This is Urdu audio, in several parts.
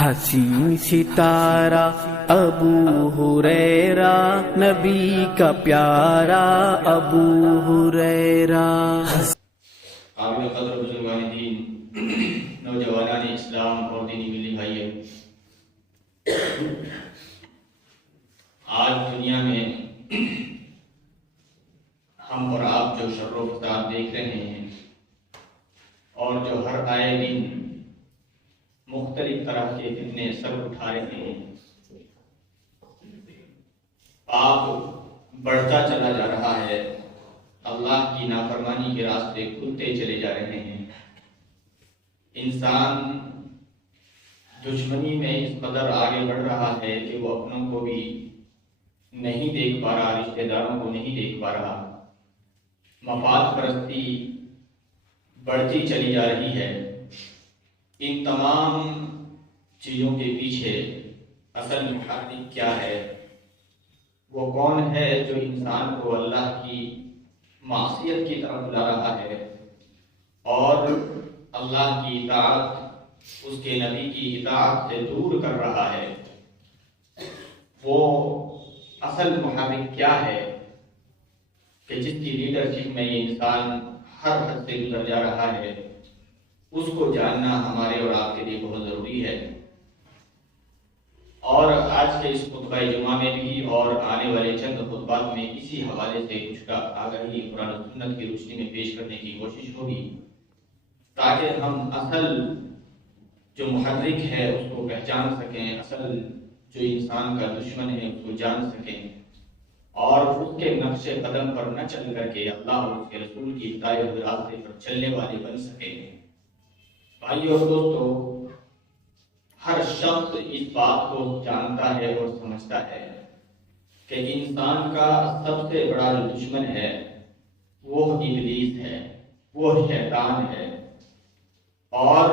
حسین ستارہ ابو ہریرہ، نبی کا پیارا ابو ہریرہ۔ قابل قدر بزرگان دین، نوجوانان اسلام اور دینی ملی بھائیوں، آج دنیا میں ہم اور آپ جو شر و فساد دیکھ رہے ہیں اور جو ہر آئے دن مختلف طرح کے فتنے سر اٹھا رہے ہیں، پاپ بڑھتا چلا جا رہا ہے، اللہ کی نافرمانی کے راستے کھلتے چلے جا رہے ہیں، انسان دشمنی میں اس قدر آگے بڑھ رہا ہے کہ وہ اپنوں کو بھی نہیں دیکھ پا رہا، رشتہ داروں کو نہیں دیکھ پا رہا، مفاد پرستی بڑھتی چلی جا رہی ہے۔ ان تمام چیزوں کے پیچھے اصل محرک کیا ہے؟ وہ کون ہے جو انسان کو اللہ کی معصیت کی طرف لا رہا ہے اور اللہ کی اطاعت، اس کے نبی کی اطاعت سے دور کر رہا ہے؟ وہ اصل محرک کیا ہے کہ جس کی لیڈرشپ میں یہ انسان ہر حد سے گزر جا رہا ہے؟ اس کو جاننا ہمارے اور آپ کے لیے بہت ضروری ہے۔ اور آج کے اس خطبہ جمعہ میں بھی اور آنے والے چند خطبات میں اسی حوالے سے کچھ کا آگاہی قرآن و سنت کی روشنی میں پیش کرنے کی کوشش ہوگی، تاکہ ہم اصل جو محرک ہے اس کو پہچان سکیں، اصل جو انسان کا دشمن ہے اس کو جان سکیں اور اس کے نقش قدم پر نہ چل کر کے اللہ اور اس کے رسول کی بتائے ہوئے راستے پر چلنے والے بن سکیں۔ بھائیو اور دوستو، ہر شخص اس بات کو جانتا ہے اور سمجھتا ہے کہ انسان کا سب سے بڑا جو دشمن ہے وہ ابلیس ہے، وہ شیطان ہے، اور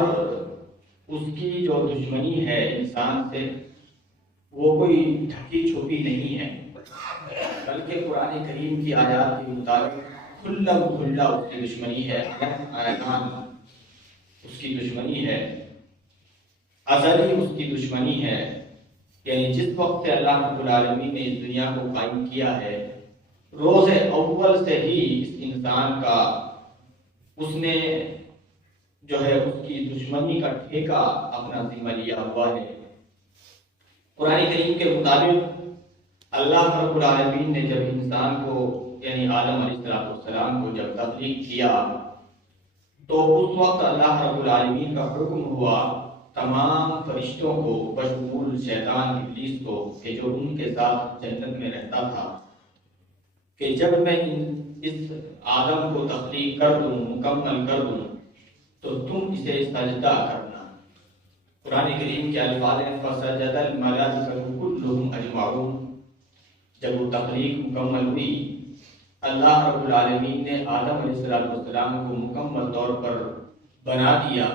اس کی جو دشمنی ہے انسان سے وہ کوئی ڈھکی چھپی نہیں ہے، بلکہ قرآن کریم کی آیات کے مطابق کھلم کھلا اس کی دشمنی ہے، اس کی دشمنی ہے، ازلی اس کی دشمنی ہے۔ یعنی جس وقت سے اللہ رب العالمین نے اس دنیا کو قائم کیا ہے، روز اول سے ہی اس انسان کا اس نے جو ہے اس کی دشمنی کا ٹھیکہ اپنا ذمہ لیا ہوا ہے۔ قرآن کریم کے مطابق اللہ رب العالمین نے جب انسان کو یعنی آدم علیہ السلام کو جب تخلیق کیا تو اس وقت اللہ رب العالمین کا حکم ہوا تمام فرشتوں کو بشمول شیطان ابلیس کو کہ جو ان کے ساتھ جنت میں رہتا تھا، کہ جب میں اس آدم کو تخلیق کر دوں، مکمل کر دوں، تو تم اسے سجدہ کرنا۔ قرآن کریم کے الفاظ ہیں فَسَجَدَ الْمَلَائِكَةُ كُلُّهُمْ أَجْمَعُونَ۔ جب وہ تخلیق مکمل ہوئی، اللہ رب العالمین نے آدم علیہ السلام کو مکمل طور پر بنا دیا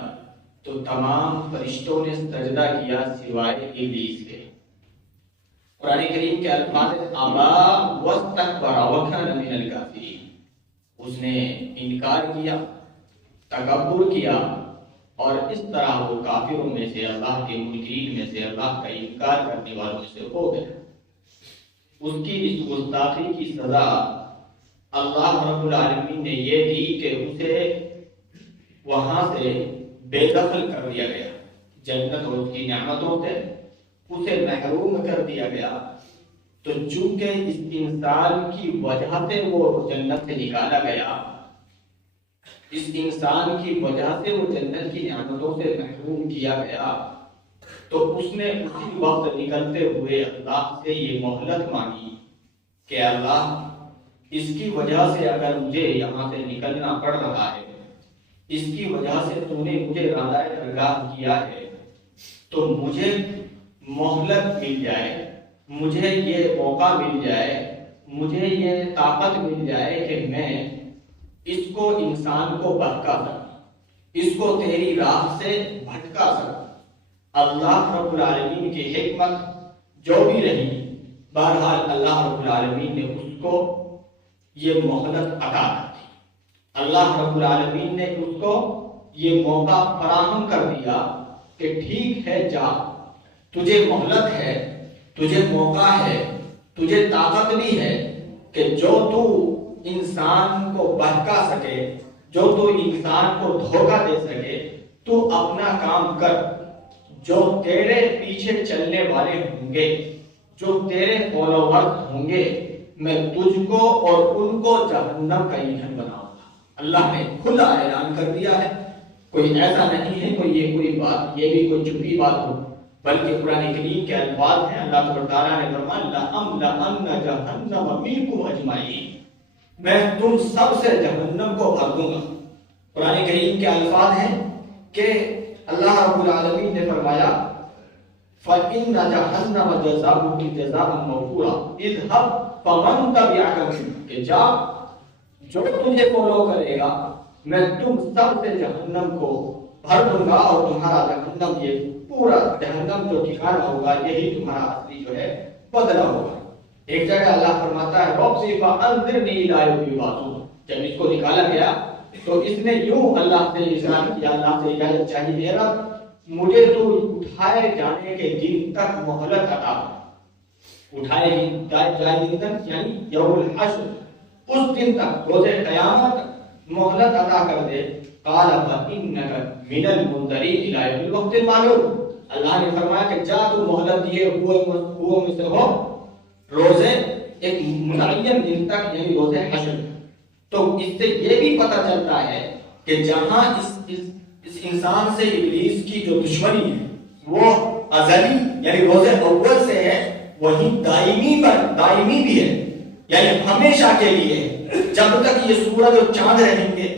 تو تمام فرشتوں نے سجدہ کیا سوائے ابلیس کے۔ قرآن کریم کے الفاظ ابا واستکبر وکان من الکافرین، اس نے انکار کیا، تکبر کیا اور اس طرح وہ کافروں میں سے، اللہ کے منکرین میں سے، اللہ کا انکار کرنے والوں سے ہو گیا۔ اس کی اس گستاخی کی سزا اللہ رب العالمین نے یہ دی کہ اسے وہاں سے بے دخل کر دیا گیا، جنت اور اس کی نعمتوں سے اسے محروم کر دیا گیا۔ تو چونکہ اس انسان کی وجہ سے وہ جنت سے نکالا گیا، اس انسان کی وجہ سے وہ جنت کی نعمتوں سے محروم کیا گیا، تو اس نے اسی وقت نکلتے ہوئے اللہ سے یہ مہلت مانگی کہ اللہ اس کی وجہ سے اگر مجھے یہاں سے نکلنا پڑ رہا ہے، اس کی وجہ سے تو نے مجھے راندۂ درگاہ کیا ہے، تو مجھے مہلت مل جائے، مجھے یہ موقع مل جائے، مجھے یہ طاقت مل جائے کہ میں اس کو انسان کو بہکا سکوں، اس کو تیری راہ سے بھٹکا سکوں۔ اللہ رب العالمین کی حکمت جو بھی رہی، بہرحال اللہ رب العالمین نے اس کو یہ مہلت عطا کر دی، اللہ رب العالمین نے اس کو یہ موقع فراہم کر دیا کہ ٹھیک ہے جا، تجھے مہلت ہے، تجھے موقع ہے، تجھے طاقت بھی ہے کہ جو تو انسان کو بہکا سکے، جو تو انسان کو دھوکہ دے سکے، تو اپنا کام کر۔ جو تیرے پیچھے چلنے والے ہوں گے، جو تیرے فالوورز ہوں گے، میں تجھ کو اور ان کو جہنم کا ایندھن بناؤں گا۔ اللہ نے کھلا اعلان کر دیا ہے، کوئی ایسا نہیں ہے کوئی بات یہ بھی کوئی چھپی بات ہو، بلکہ قرآن کریم کے الفاظ ہیں۔ اللہ تعالیٰ نے فرمایا لَأَمْلَأَنَّ جَهَنَّمَ مِنْكُمْ أَجْمَعِينَ، میں تم سب سے جہنم کو بھر دوں گا۔ قرآن کریم کے الفاظ ہیں کہ اللہ رب العالمین نے فرمایا فَإِنَّ جَهَنَّمَ جَزَاؤُكَ جَزَاءً مَوْفُورًا اذْهَبْ فَمَن تَبِعَكَ مِنْهُمْ، کہ جا جو تجھے فالو کرے گا میں تم سب سے جہنم کو بھر دوں گا، اور تمہارا جہنم، یہ پورا جہنم جو ٹھکانہ ہوگا، یہی تمہارا اصلی جو ہے بدلہ ہوگا۔ ایک جگہ اللہ فرماتا ہے رَبِّ فَأَنذِرْنِی إِلَىٰ یَوْمِ یُبْعَثُونَ، جب اس کو نکالا گیا تو اس نے یوں اللہ سے اظہار کیا، اللہ سے اجازت چاہیے، اے رب مجھے تو اٹھائے جانے کے دن تک مہلت عطا کر، اٹھائے جائے دن تک یعنی یوم الحشر، اس دن تک، روز قیامت مہلت عطا کر دے۔ قال فإنك من المنذرين إلى يوم الوقت المعلوم، اللہ نے فرمایا کہ جا تو مہلت دیے ہوئے میں سے ہو، روزے ایک متعین دن تک یعنی روز حشر۔ تو اس سے یہ بھی پتہ چلتا ہے کہ جہاں اس انسان سے ابلیس کی جو دشمنی ہے وہ ازلی یعنی روز اول سے ہے، وہی دائمی بھی ہے، یعنی ہمیشہ کے لیے، جب تک یہ سورج اور چاند رہیں گے،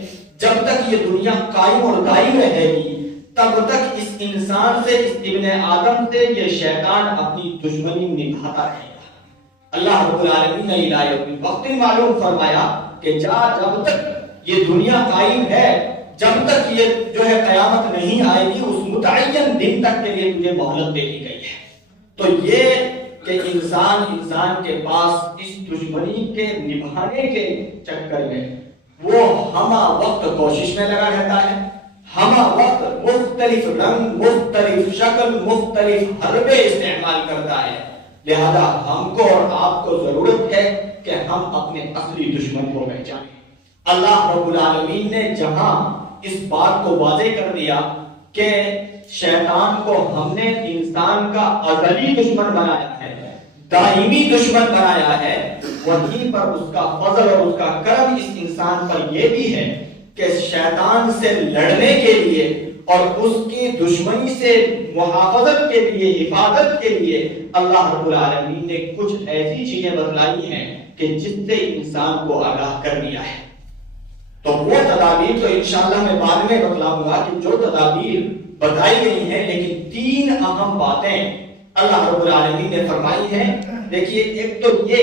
جب تک یہ دنیا قائم اور دائم رہے گی، تب تک اس انسان سے، اس ابن آدم سے یہ شیطان اپنی دشمنی نبھاتا رہے گا۔ اللہ رب العالمین نے الی یوم الوقت معلوم فرمایا کہ جب تک یہ دنیا قائم ہے، جب تک یہ جو ہے قیامت نہیں آئے گی، اس متعین دن تک کے لیے تجھے مہلت دے دی گئی ہے۔ تو یہ کہ انسان کے پاس اس دشمنی کے نبھانے کے چکر میں وہ ہمہ وقت کوشش میں لگا رہتا ہے، ہمہ وقت مختلف رنگ، مختلف شکل، مختلف حربے استعمال کرتا ہے۔ لہذا ہم کو اور آپ کو ضرورت ہے کہ ہم اپنے اصلی دشمن کو پہچانیں۔ اللہ رب العالمین نے جہاں اس بات کو واضح کر دیا کہ شیطان کو ہم نے انسان کا ازلی دشمن بنایا ہے، دائمی دشمن بنایا ہے، وہیں پر اس کا فضل اور اس کا کرم اس انسان پر یہ بھی ہے کہ شیطان سے لڑنے کے لیے اور اس کی دشمنی سے محافظت کے لیے، حفاظت کے لیے اللہ رب العالمین نے کچھ ایسی چیزیں بتلائی ہیں کہ جس سے انسان کو آگاہ کر دیا ہے۔ تو وہ تدابیر تو انشاءاللہ میں بعد میں بتلاؤں گا کہ جو تدابیر بتائی گئی ہیں، لیکن تین اہم باتیں اللہ رب العالمین نے فرمائی ہیں۔ دیکھیے، ایک تو یہ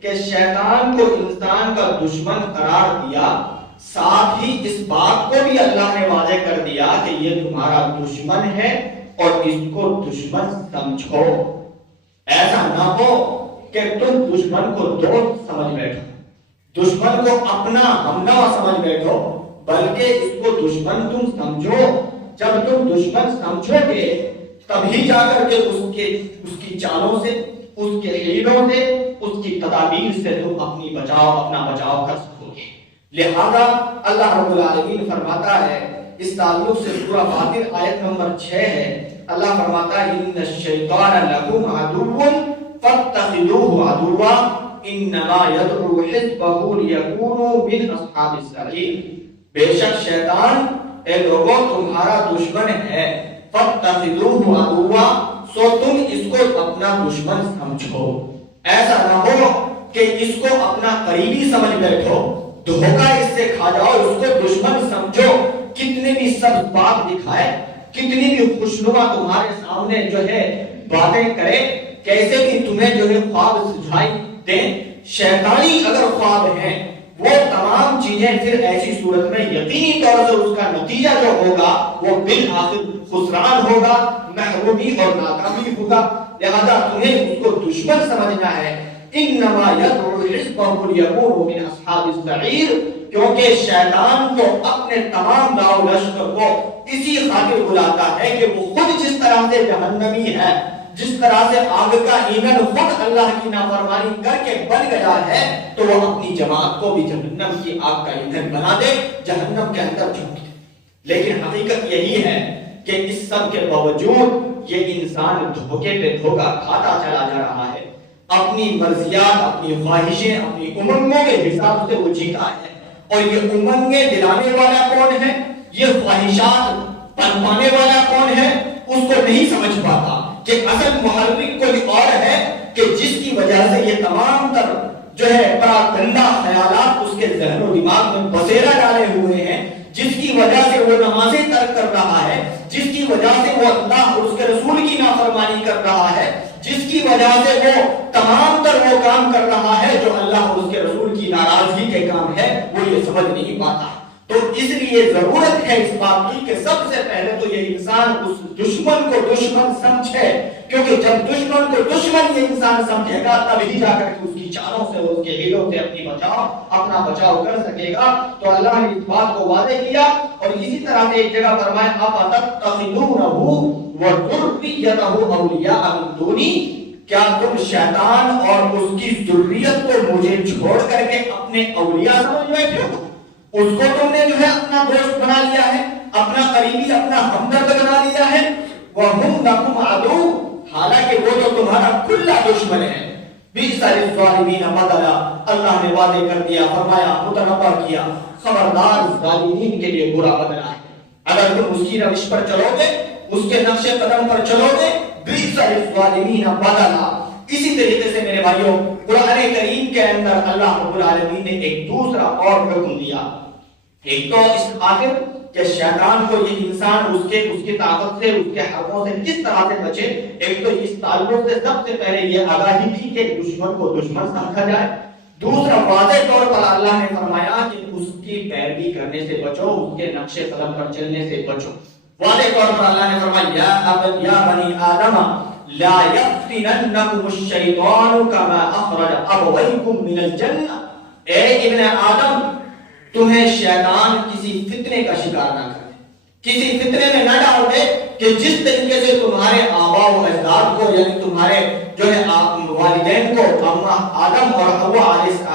کہ شیطان کو انسان کا دشمن قرار دیا، ساتھ ہی اس بات کو بھی اللہ نے واضح کر دیا کہ یہ تمہارا دشمن ہے اور اس کو دشمن سمجھو۔ ایسا نہ ہو کہ تم دشمن کو دوست سمجھ بیٹھو، دشمن کو اپنا ہمنوا سمجھ بیٹھو، بلکہ اس کو دشمن تم سمجھو۔ جب تم دشمن سمجھو گے تبھی جا کر کے اس کی چالوں سے، اس کے حیلوں سے، اس کی تدابیر سے تم اپنا بچاؤ کر سکو گے۔ لہذا اللہ رب العالمین فرماتا ہے اس تعلق سے، سورہ فاطر آیت نمبر 6 ہے، اللہ فرماتا ہے ان الشیطان لکم عدو فاتخذوه عدوا انما يدعو حزبه ليكونوا من اصحاب السعیر، بے شک شیطان اے لوگوں تمہارا دشمن ہے، فاتخذوه عدوا، سو تم اس کو اپنا دشمن سمجھو۔ ایسا نہ ہو کہ اس کو اپنا قریبی سمجھ بیٹھو، دھوکہ اس سے کھا جاؤ، اس کو دشمن سمجھو، کتنے بھی سب بات دکھائے، کتنی بھی خوشنما تمہارے سامنے جو ہے باتیں کرے، کیسے بھی تمہیں جو ہے خواب سجھائی دیں، شیطانی اگر خواب ہیں، وہ تمام چیزیں پھر ایسی صورت میں یقینی طور سے اس کا نتیجہ جو ہوگا وہ بالآخر خسران ہوگا، محرومی اور ناکامی ہوگا۔ لہذا تمہیں اس کو دشمن سمجھنا ہے۔ انما يدعو حزبه ليكونوا من اصحاب السعیر، کیونکہ شیطان کو اپنے تمام داؤ لشکر کو اسی خاطر بلاتا ہے کہ وہ خود جس طرح سے جہنمی ہے، جس طرح سے آگ کا ایندھن خود اللہ کی نافرمانی کر کے بن گیا ہے تو وہ اپنی جماعت کو بھی جہنم کی آگ کا ایندھن بنا دے، جہنم کے اندر جھونک دے۔ لیکن حقیقت یہی ہے کہ اس سب کے باوجود یہ انسان دھوکے پہ دھوکا کھاتا چلا جا رہا ہے، اپنی مرضیات، اپنی خواہشیں، اپنی امنگوں کے حساب سے وہ جیتا ہے۔ اور یہ امنگیں دلانے والا کون ہے، یہ خواہشات پنپانے والا کون ہے، اس کو نہیں سمجھ پاتا کہ اصل محرک کوئی اور ہے کہ جس کی وجہ سے یہ تمام تر جو ہے بڑا گندا خیالات اس کے ذہن و دماغ میں بسیرا ڈالے ہوئے ہیں، جس کی وجہ سے وہ نمازیں ترک کر رہا ہے، جس کی وجہ سے وہ اللہ اور اس کے رسول کی نافرمانی کر رہا ہے، جس کی وجہ سے وہ تمام تر وہ کام کر رہا ہے جو اللہ اور اس کے رسول کی ناراضگی کے کام ہے، وہ یہ سمجھ نہیں پاتا۔ تو اس لیے ضرورت ہے اس بات کی کہ سب سے پہلے تو یہ انسان اس دشمن کو دشمن سمجھے، کیونکہ جب دشمن کو دشمن یہ انسان سمجھے گا تب ہی جا کر کے اس کی چالوں سے، اس کے ہیلوں سے اپنا بچاؤ کر سکے گا۔ تو اللہ نے اس بات کو واضح کیا اور اسی طرح سے ایک جگہ فرمایا اَفَتَتَّخِذُونَهُ وَذُرِّيَّتَهُ أَوْلِيَاءَ مِن دُونِي، کیا تم شیطان اور اس کی ذریت کو مجھے چھوڑ کر کے اپنے اولیاء سمجھ بیٹھے ہو؟ اس کو تم نے جو ہے اپنا دوست بنا لیا ہے، اپنا قریبی، اپنا ہمدرد بنا لیا ہے۔ وَهُمْ لَكُمْ عَدُوٌّ، حالانکہ وہ تو تمہارا کھلا دشمن ہے۔ بِئْسَ لِلظَّالِمِينَ بَدَلًا، اللہ نے واضح کر دیا، فرمایا، متنبہ کیا، خبردار ظالمین کے لیے برا بدلہ ہے۔ اگر تم اس کی روش پر چلو گے، اس کے نقش قدم پر چلو گے، بِئْسَ لِلظَّالِمِينَ بَدَلًا۔ اسی طریقے سے میرے بھائیوں، قرآن کریم کے اندر اللہ رب العالمین نے ایک دوسرا اور حکم دیا۔ ایک تو اس خاطر کہ شیطان کو یہ انسان اس کی طاقت سے، اس کے حربوں سے کس طرح سے بچے، ایک تو اس تعلق سے سب سے پہلے یہ آگاہی دی کہ دشمن کو دشمن سمجھا جائے۔ دوسرا واضح طور پر اللہ نے فرمایا کہ اس کی پیروی کرنے سے بچو، اس کے نقش قدم پر چلنے سے بچو۔ واضح طور پر اللہ نے فرمایا یا بنی آدم لا یفتننکم الشیطان کما اخرج ابویکم من الجنہ، اے ابن آدم تمہیں شیطان کسی فتنے کا شکار نہ کرے، کسی فتنے میں نہ ڈال دے کہ جس طریقے سے تمہارے آباء و اجداد کو، یعنی تمہارے جو ہے والدین کو، آدم اور حوا علیہ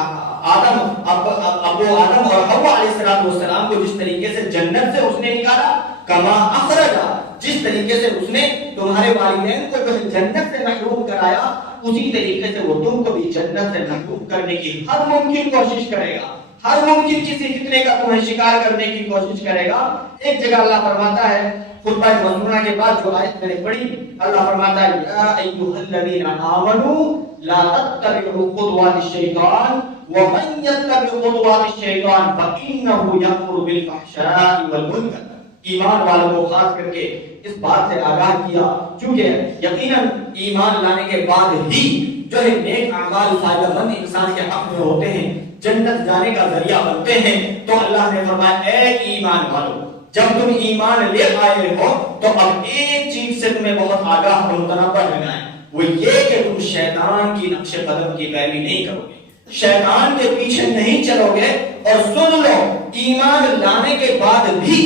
السلام کو جس طریقے سے جنت سے اس نے نکالا، کما اخرجا، جس طریقے سے اس نے تمہارے والدین کو جو جنت سے محروم کرایا، اسی طریقے سے وہ تم کو بھی جنت سے محروم کرنے کی ہر ممکن کوشش کرے گا، ہر ممکن کسی فتنے کا تمہیں شکار کرنے کی کوشش کرے گا۔ ایک جگہ اللہ فرماتا ہے خطبہ مضمونہ کے بعد جو آیت میں نے پڑھی، اللہ فرماتا ہے یا ایھا الذین آمنوا لا تتبعوا خطوات الشیطان ومن یتبع خطوات الشیطان فإنه یأمر بالفحشاء والمنکر۔ ایمان والوں کو خاص کر کے اس بات سے آگاہ کیا، چونکہ یقیناً ایمان لانے کے بعد ہی جو ہے نیک اعمال فائدہ مند انسان کے حق میں ہوتے ہیں، جنت جانے کا ذریعہ بنتے ہیں۔ تو اللہ نے فرمایا اے ایمان والو، جب تم ایمان لے آئے ہو تو اب ایک چیز سے تمہیں بہت آگاہ اور متنبہ رہنا ہے، وہ یہ کہ تم شیطان کی نقش قدم کی پیروی نہیں کرو گے، شیطان کے پیچھے نہیں چلو گے۔ اور سن لو، ایمان لانے کے بعد بھی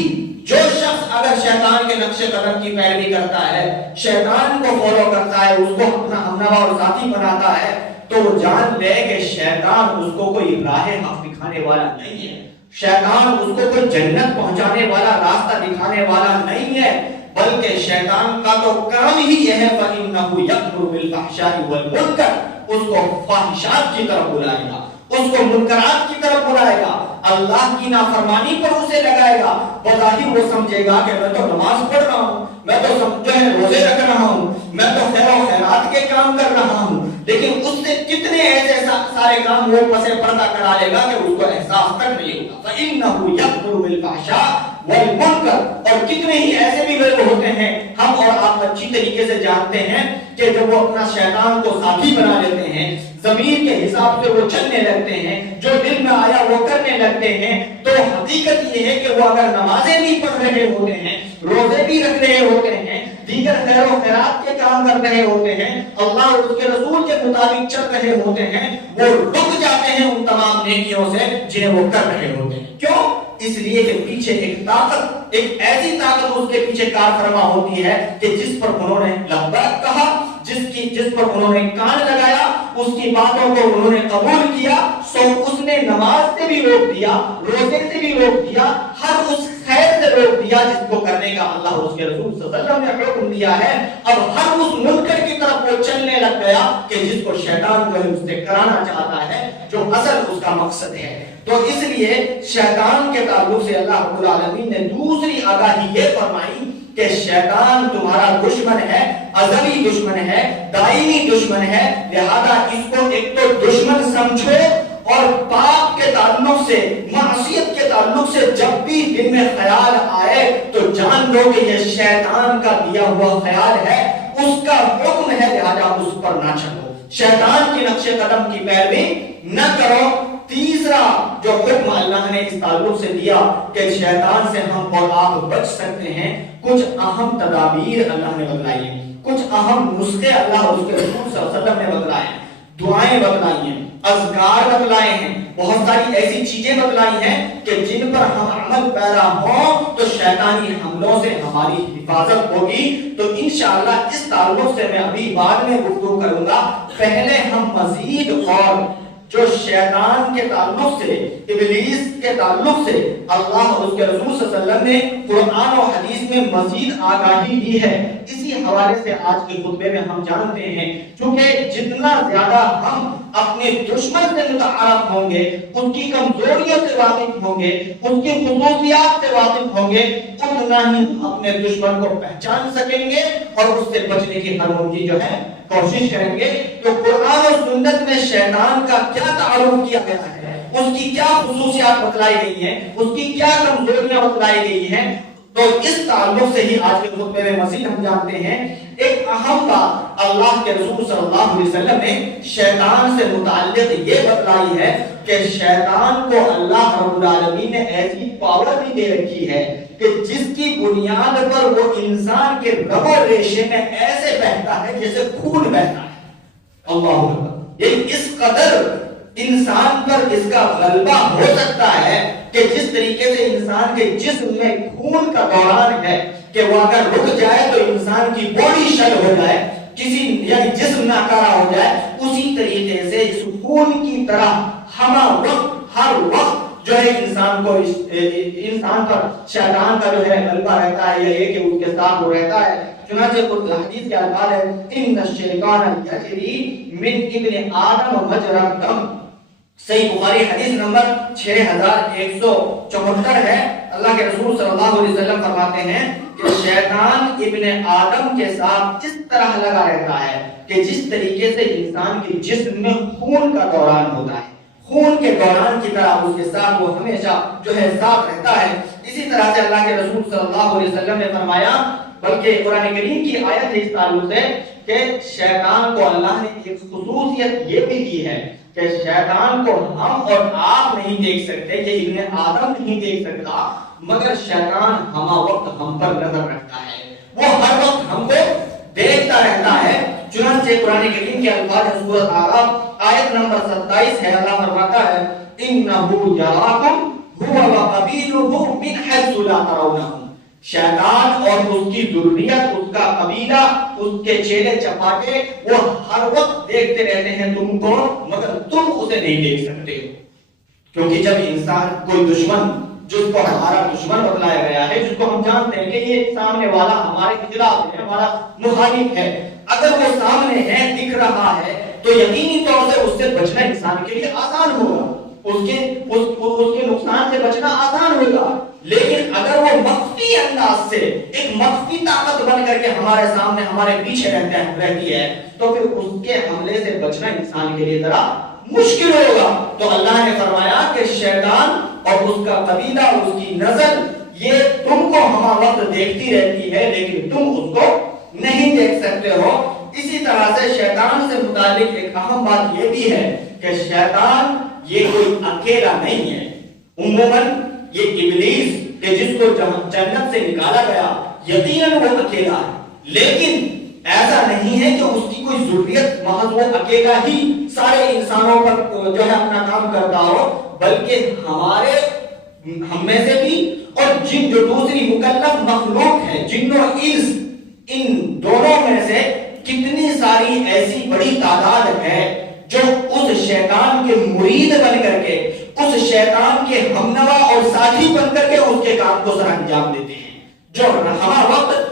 جو شخص اگر شیطان کے نقش قدم کی پیروی کرتا ہے، شیطان کو فالو کرتا ہے، اس کو اپنا ہمنوا اور ساتھی بناتا ہے، تو وہ جان لے کہ شیطان اس کو کوئی راہ حق دکھانے والا نہیں ہے، شیطان اس کو کوئی جنت پہنچانے والا، راستہ دکھانے والا نہیں ہے، بلکہ شیطان کا تو کام ہی یہ ہے فَإِنَّهُ يَأْمُرُ بِالْفَحْشَاءِ وَالْمُنکَرِ، اس کو فحشات کی طرف بلائے گا، اس کو منکرات کی طرف بلائے گا، اللہ کی نافرمانی پر اسے لگائے گا۔ بظاہر وہ سمجھے گا کہ میں تو نماز پڑھ رہا ہوں، میں تو جو ہے روزے رکھ رہا ہوں، میں تو خیر و خیرات کے کام کر رہا ہوں، لیکن اس سے کتنے ایسے سارے کام وہ پس پردہ کرا لے گا کہ اس کو احساس تک نہیں ہوگا۔ فَإِنَّهُ يَأْمُرُ بِالْفَحْشَاءِ وَالْمُنکَرِ، اور کتنے ہی ایسے بھی لوگ ہوتے ہیں، ہم اور آپ اچھی طریقے سے جانتے ہیں کہ جب وہ اپنا شیطان کو ساتھی بنا لیتے ہیں، ضمیر کے حساب سے وہ چلنے لگتے ہیں، جو دل میں آیا وہ کرنے لگتے ہیں، تو حقیقت یہ ہے کہ وہ اگر نمازیں بھی پڑھ رہے ہوتے ہیں، روزے بھی رکھ رہے ہوتے ہیں، دیگر خیر و خیرات کے کام کر رہے ہوتے ہیں، اللہ اور اس کے رسول کے مطابق چل رہے ہوتے ہیں، وہ رک جاتے ہیں ان تمام نیکیوں سے جنہیں وہ کر رہے ہوتے ہیں۔ کیوں؟ اس لیے کہ پیچھے ایک طاقت، ایک ایسی طاقت اس کے پیچھے کار فرما ہوتی ہے کہ جس پر انہوں نے لبیک کہا، جس جس پر انہوں نے کان لگایا، اس کی باتوں کو انہوں نے قبول کیا، سو اس نے نماز سے بھی روک دیا، روزے سے بھی روک دیا، ہر اس خیر سے روک دیا جس کو کرنے کا اللہ اور اس کے رسول صلی اللہ علیہ وسلم نے حکم دیا ہے۔ اب ہر اس منکر کی طرف وہ چلنے لگ گیا کہ جس کو شیطان جو ہے اس سے کرانا چاہتا ہے، جو اصل اس کا مقصد ہے۔ تو اس لیے شیطان کے تعلق سے اللہ رب العالمین نے دوسری آگاہی یہ فرمائی کہ شیطان تمہارا دشمن ہے، ازلی دشمن ہے، دائمی دشمن ہے، لہذا اس کو ایک تو دشمن سمجھو، اور پاپ کے تعلق سے، معصیت کے تعلق سے جب بھی دل میں خیال آئے تو جان لو کہ یہ شیطان کا دیا ہوا خیال ہے، اس کا حکم ہے، لہذا اس پر نہ چلو، شیطان کی نقش قدم کی پیروی نہ کرو۔ تیسرا جو حکم اللہ نے اس تعلق سے دیا کہ شیطان سے ہم اور آپ بچ سکتے ہیں، کچھ اہم تدابیر اللہ نے بتلائی ہیں، کچھ اہم نسخے اللہ اور اس کے رسول صلی اللہ علیہ وسلم نے بتلائے ہیں، دعائیں بتلائی ہیں، اذکار بتلائے ہیں، بہت ساری ایسی چیزیں بتلائی ہیں کہ جن پر ہم عمل پیرا ہوں تو شیطانی حملوں سے ہماری حفاظت ہوگی۔ تو انشاءاللہ اس تعلق سے میں ابھی بعد میں گفتگو کروں گا، پہلے ہم مزید اور جو شیطان کے تعلق سے، ابلیس کے تعلق سے اللہ اور اس کے رسول صلی اللہ علیہ وسلم نے قرآن و حدیث میں مزید آگاہی دی ہے، اسی حوالے سے آج کے خطبے میں ہم جانتے ہیں، چونکہ جتنا زیادہ ہم اپنے دشمن سے متعارف ہوں گے، اس کی کمزوریوں سے واقف ہوں گے، اس کی خصوصیات سے واقف ہوں گے، اتنا ہی ہم اپنے دشمن کو پہچان سکیں گے اور اس سے بچنے کی ہر ممکن جو ہے کوشش کریں گے۔ تو قرآن و سنت میں شیطان کا کیا تعارف کیا گیا ہے، اس کی کیا خصوصیات بتلائی گئی ہیں، اس کی کیا کمزوریاں بتلائی گئی ہیں، تو اس تعلق سے ہی آج کے خطبے میں مزید ہم جانتے ہیں۔ ایک اہم بات اللہ کے رسول صلی اللہ علیہ وسلم نے شیطان سے متعلق یہ بتلائی ہے کہ شیطان کو اللہ رب العالمین نے ایسی پاور بھی دے رکھی ہے کہ جس کی بنیاد پر وہ انسان کے رگ و ریشے میں ایسے بہتا ہے جیسے خون بہتا ہے۔ اللہ اکبر، یہ اس قدر انسان پر اس کا غلبہ ہو سکتا ہے کہ جس طریقے سے انسان کے جسم میں خون کا دوران ہے کہ وہ اگر رک جائے تو انسان کی باڈی شل ہو جائے، کسی یعنی جسم ناکارہ ہو جائے، اسی طریقے سے اس خون کی طرح ہمہ وقت ہر وقت جو ہے انسان کو انسان پر شیطان کا جو ہے غلبہ رہتا ہے، یا یہ کہ اس کے ساتھ وہ رہتا ہے۔ چنانچہ حدیث کے الفاظ ہے ان الشیطان یجری من ابن آدم مجرى الدم، صحیح بخاری حدیث نمبر 6174 ہے۔ اللہ کے رسول صلی اللہ علیہ وسلم فرماتے ہیں کہ شیطان ابن آدم کے ساتھ اس طرح لگا رہتا ہے کہ جس طریقے سے انسان کے جسم میں خون کا دوران ہوتا ہے، خون کے دوران کی طرح اس کے ساتھ وہ ہمیشہ جو ہے ساتھ رہتا ہے۔ اسی طرح سے اللہ کے رسول صلی اللہ علیہ وسلم نے فرمایا، بلکہ قرآن کریم کی آیت ہے اس تعلق سے کہ شیطان کو اللہ نے ایک خصوصیت یہ بھی دی ہے کہ شیطان کو ہم اور آپ نہیں دیکھ سکتے، یہ ابن آدم نہیں دیکھ سکتا، مگر شیطان ہمہ وقت ہم پر نظر رکھتا ہے، وہ ہر وقت ہم کو دیکھتا رہتا ہے۔ چنانچہ قرآن کریم کے الفاظ سورۃ اعراف آیت نمبر 27 ہے، اللہ فرماتا ہے انہ یراکم هو وقبیلہ من حیث لا ترونہم، شیطان اور اس کی ذریت، اس کا قبیلہ، اس کے چیلے چپاٹے، وہ ہر وقت دیکھتے رہتے ہیں تم کو، مگر تم اسے نہیں دیکھ سکتے ہو۔ کیونکہ جب انسان کوئی دشمن جس کو ہمارا دشمن بتلایا گیا ہے، جس کو ہم جانتے ہیں کہ یہ سامنے والا ہمارے خلاف ہے، ہمارا مخالف ہے، اگر وہ سامنے ہے، دکھ رہا ہے، تو یقینی طور سے اس سے بچنا انسان کے لیے آسان ہوگا، اس کے نقصان سے بچنا آسان ہوگا۔ لیکن اگر وہ مخفی انداز سے ایک مخفی طاقت بن کر کے ہمارے سامنے ہمارے پیچھے رہتی ہے تو پھر اس کے حملے سے بچنا انسان کے لیے ذرا مشکل ہوگا۔ تو اللہ نے فرمایا کہ شیطان اور اس کا قبیلہ، اس کی نسل، یہ تم کو ہمہ وقت دیکھتی رہتی ہے لیکن تم اس کو نہیں دیکھ سکتے ہو۔ اسی طرح سے شیطان سے متعلق ایک اہم بات یہ بھی ہے کہ شیطان یہ کوئی اکیلا نہیں ہے۔ عموماً یہ ابلیس کہ جس کو جنت سے نکالا گیا یقیناً وہ اکیلا ہے، لیکن ایسا نہیں ہے کہ اس کی کوئی ضروریت محض وہ اکیلا ہی سارے انسانوں پر جو ہے اپنا کام کرتا ہو، بلکہ ہم میں سے بھی اور جن جو دوسری مکلف مخلوق ہے، جن و انس، ان دونوں میں سے کتنی ساری ایسی بڑی تعداد ہے جو اس شیطان کے مرید بن کر کے، اس شیطان کے ہمنوا اور ساتھی بن کر کے اس کے کام کو سر انجام دیتے ہیں، جو ہر وقت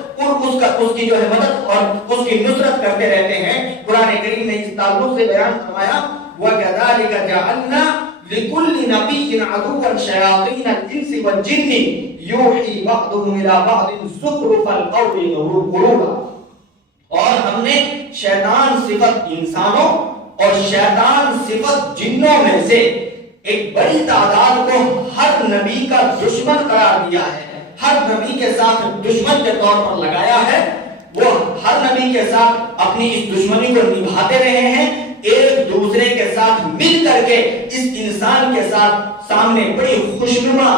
اس کی جو ہے مدد اور اس کی نصرت کرتے رہتے ہیں۔ قرآن کریم نے اس تعلق سے بیان فرمایا وَكَذَلِكَ جَعَلْنَا لِكُلِّ نَبِيٍّ عَدُوًّا شَيَاطِينَ الْإِنسِ وَالْجِنِّ يُوحِي بَعْضُهُمْ إِلَى بَعْضٍ زُخْرُفَ الْقَوْلِ غُرُورًا، اور ہم نے شیطان صفت انسانوں اور شیطان صفت جنوں میں سے ایک بڑی تعداد کو ہر نبی کا دشمن قرار دیا ہے، ہر نبی کے ساتھ دشمن کے طور پر لگایا ہے۔ وہ ہر نبی کے ساتھ اپنی اس دشمنی کو نبھاتے رہے ہیں، ایک دوسرے کے ساتھ مل کر کے اس انسان کے ساتھ سامنے بڑی خوشنما،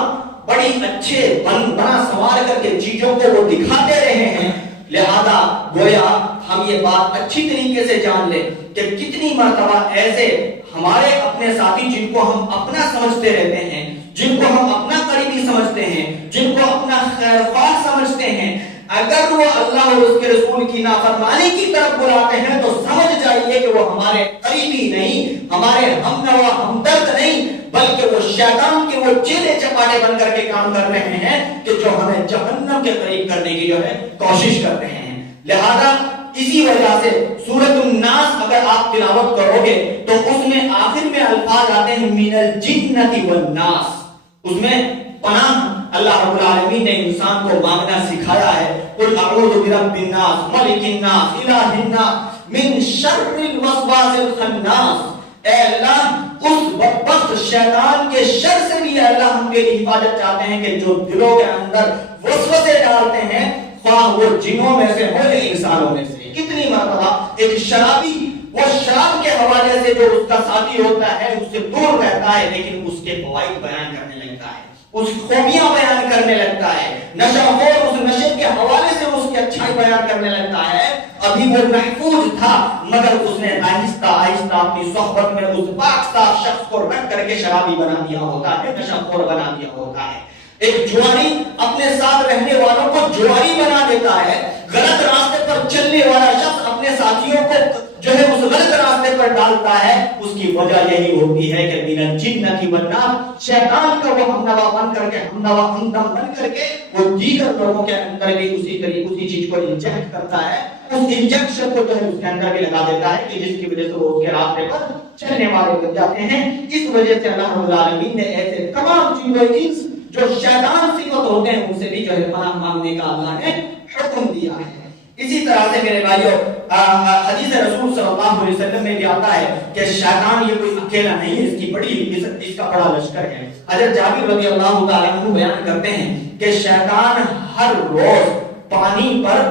بڑی اچھے بنا سنوار کر کے چیزوں کو وہ دکھاتے رہے ہیں۔ لہذا گویا ہم یہ بات اچھی طریقے سے جان لیں کہ کتنی مرتبہ ایسے ہمارے اپنے ساتھی جن کو ہم اپنا سمجھتے رہتے ہیں، جن کو ہم اپنا قریبی سمجھتے ہیں، جن کو اپنا خیر خواہ سمجھتے ہیں، اگر وہ اللہ اور اس کے رسول کی نافرمانی کی طرف بلاتے ہیں تو سمجھ جائیے کہ وہ ہمارے قریبی نہیں، ہمارے ہمنوا ہمدرد نہیں، بلکہ وہ شیطان کے وہ چیلے چپاٹے بن کر کے کام کر رہے ہیں کہ جو ہمیں جہنم کے قریب کرنے کی جو ہے کوشش کر رہے ہیں۔ لہذا اسی وجہ سے سورۃ الناس اگر آپ تلاوت کرو گے تو اس میں آخر میں الفاظ آتے ہیں من الجنۃ والناس، اس میں پناہ اللہ رب العالمین نے انسان کو مانگنا سکھایا ہے۔ قل اعوذ برب الناس ملک الناس الہ الناس من شر الوسواس الخناس، اے اللہ اس بدبخت شیطان کے شر سے بھی اللہ ہم تیری حفاظت چاہتے ہیں کہ جو دلوں کے اندر وسوسے ڈالتے ہیں، خواہ وہ جنوں میں سے ہو یا انسانوں میں سے۔ کتنی مرتبہ ایک شرابی وہ شراب کے حوالے سے جو اس کا ساتھی ہوتا ہے اس سے دور رہتا ہے، لیکن اس کے فوائد بیان کرنے لگتا ہے، اس خوبیاں بیان کرنے لگتا ہے، نشہ خور اس نشے کے حوالے سے اس کی اچھائی بیان کرنے لگتا ہے۔ ابھی وہ محفوظ تھا مگر اس نے آہستہ آہستہ اپنی صحبت میں اس پاک صاف شخص کو رکھ کر کے شرابی بنا دیا ہوتا ہے، نشہ خور بنا دیا ہوتا ہے۔ ایک جواری اپنے ساتھ رہنے والوں کو جواری بنا دیتا ہے، غلط راستے پر چلنے والا شخص اپنے ساتھیوں کو جو ہے اس غلط راستے پر ڈالتا ہے، اس کی وجہ یہی ہوتی ہے کہ من الجنۃ والناس، شیطان کا وہ ہمنوا بن کر کے، ہمنوا ہمدم بن کر کے وہ دیگر لوگوں کے اندر بھی اسی چیز کو انجیکٹ کرتا ہے، اس انجیکشن کو جو ہے اس کے اندر بھی لگا دیتا ہے کہ جس کی وجہ سے وہ اس کے راستے پر چلنے والے بن جاتے ہیں۔ اس وجہ سے اللہ رب العالمین نے ایسے تمام چیزوں جو شیطان صفت ہوتے ہیں ان سے بھی جو ہے پناہ مانگنے کا اللہ نے حکم دیا ہے۔ اسی طرح سے میرے بھائیو حدیث رسول صلی اللہ علیہ وسلم میں بھی آتا ہے کہ شیطان یہ کوئی اکیلا نہیں ہے، اس کا بڑا لشکر ہے۔ حضرت جابر رضی اللہ تعالیٰ عنہ بیان کرتے ہیں کہ شیطان ہر روز پانی پر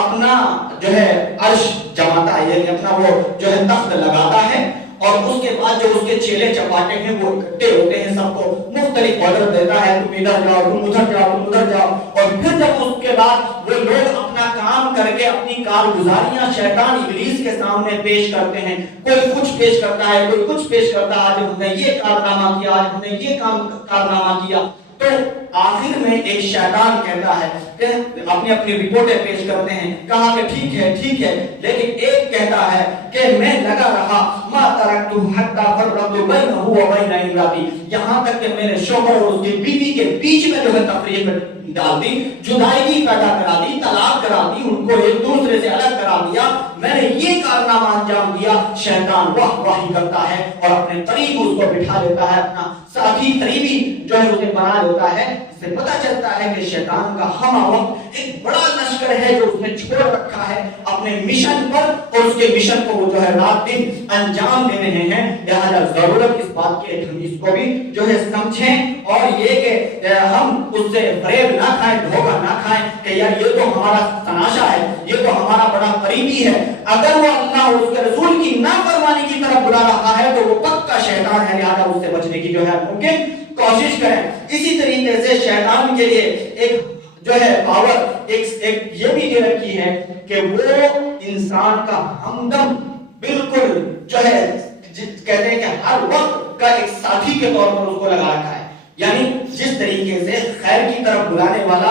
اپنا جو ہے عرش جماتا ہے، یعنی اپنا وہ جو ہے تخت لگاتا ہے، اور اس کے بعد جو اس کے چیلے چپاٹے ہیں وہ اکٹھے ہوتے ہیں، سب کو مختلف آرڈر دیتا ہے، تم ادھر جاؤ، تم ادھر جاؤ، تم ادھر جاؤ، اور پھر جب اس کے بعد وہ لوگ اپنا کام کر کے اپنی کارگزاریاں شیطان ابلیس کے سامنے پیش کرتے ہیں، کوئی کچھ پیش کرتا ہے، کوئی کچھ پیش کرتا ہے، آج ہم نے یہ کارنامہ کیا، آج ہم نے یہ کارنامہ کیا، تو آخر میں ایک شیطان کہتا ہے کہ اپنی رپورٹیں پیش کرتے ہیں، کہا کہ ٹھیک ہے ٹھیک ہے، لیکن ایک کہتا ہے کہ میں لگا رہا ما ترکت حتی فرقت بینہ و بین امراتی، یہاں تک کہ میں نے شوہر اور اس کی بیوی کے بیچ میں جو ہے تفریق ڈال دی، جدائی پیدا کرا دی، طلاق کرا دی، ان کو ایک دوسرے سے الگ کرا دیا، میں نے یہ کارنامہ انجام دیا۔ شیطان واہ واہی کرتا ہے اور اپنے قریب اس کو بٹھا لیتا ہے، اپنا ساتھی قریبی جو ہے اسے بنا لیتا ہے۔ اس سے پتہ چلتا ہے کہ شیطان کا ہمہ وقت ایک بڑا لشکر ہے جو اس نے چھوڑ رکھا ہے اپنے مشن پر، اور اس کے مشن کو وہ جو ہے رات دن انجام دے رہے ہیں۔ لہذا ضرورت اس بات کی ہے کہ ہم اس کو بھی جو ہے سمجھیں، اور یہ کہ ہم اس سے فریب نہ کھائیں، دھوکہ نہ کھائیں کہ یار یہ تو ہمارا تناشا ہے، یہ تو ہمارا بڑا قریبی ہے، اگر وہ اللہ اور اس کے رسول کی نافرمانی کی طرف بلا رہا ہے تو وہ پکا شیطان ہے، لہذا اس سے بچنے کی جو ہے ممکن کوشش کریں۔ اسی طریقے سے شیطان کے لیے ایک جو ہے پاور ایک یہ بھی دے رکھی ہے کہ وہ انسان کا ہمدم بالکل جو ہے کہتے ہیں کہ ہر وقت کا ایک ساتھی کے طور پر اس کو لگا رکھا ہے، یعنی جس طریقے سے خیر کی طرف بلانے والا،